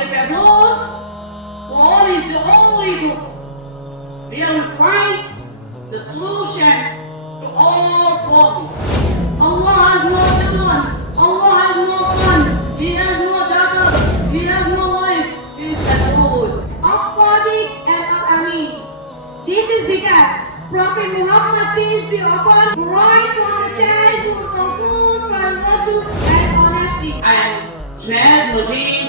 dear Bezos, Quran is the only book where we find the solution to all problems. Allah has no children. Allah has no son. He has no daughter. He has no wife. He is alone. As-Sadiq and Al-Amin. This is because Prophet Muhammad, peace be upon him, right from the childhood of good from virtue and honesty. I am Junaid Mujib.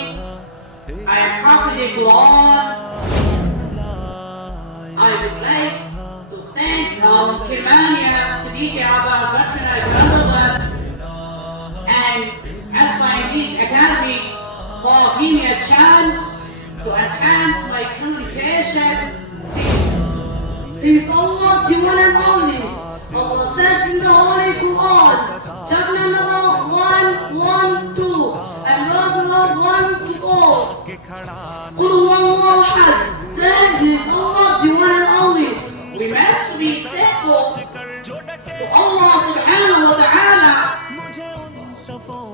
I am Hafiz Quran. I would like to thank Kirmaniya, Speaker.He, Bhat Tahir, Ganderbal, and Alpha English Academy for giving me a chance to enhance my communication skills. He is Allah, the one and only. Allah says in the Holy Quran, chapter number 112 and verse number 1 to 4. Qul huwallahu ahad. Says He is Allah, the one and only. We must be thankful to Allah subhanahu wa ta'ala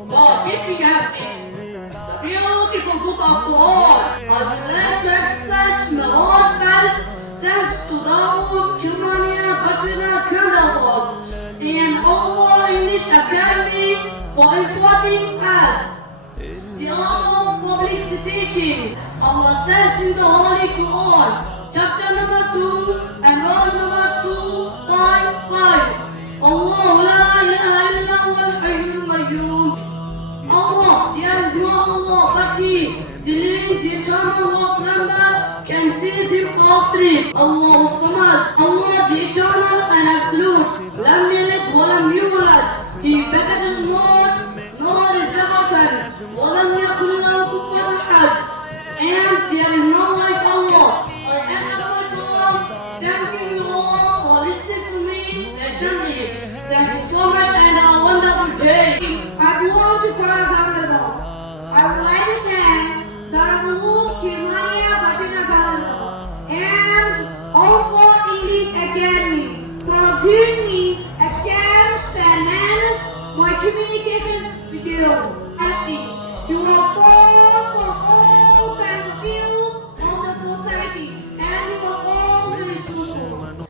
for gifting us the beautiful book of Quran. I would like to express my heartfelt thanks to Daruloom, Kirmaniya, Bhat Tahir, Ganderbal, and Allah English Academy for imparting us the art of public speaking. Allah says in the Holy Quran, chapter number 2 and verse number 255. Allah la ilaha illa huwa al-hayyul qayyum. Allah, there is no Allah but He, the living, the eternal, whose number can seize Him of sleep. Allah Samad, Allah the eternal and absolute, lam yalid wa lam yulad. He begotten not, nor is begotten, wa lam yakun lahu kufuwan ahad. And there is none like Allah. I am about to all, thanking you all for listening to me patiently. Thank you so much and have a wonderful day. I belong to Ganderbal. I would like to thank Daruloom, Kirmaniya, Bhat Tahir, Ganderbal, and also English Academy for giving me a chance to enhance my communication skills. You are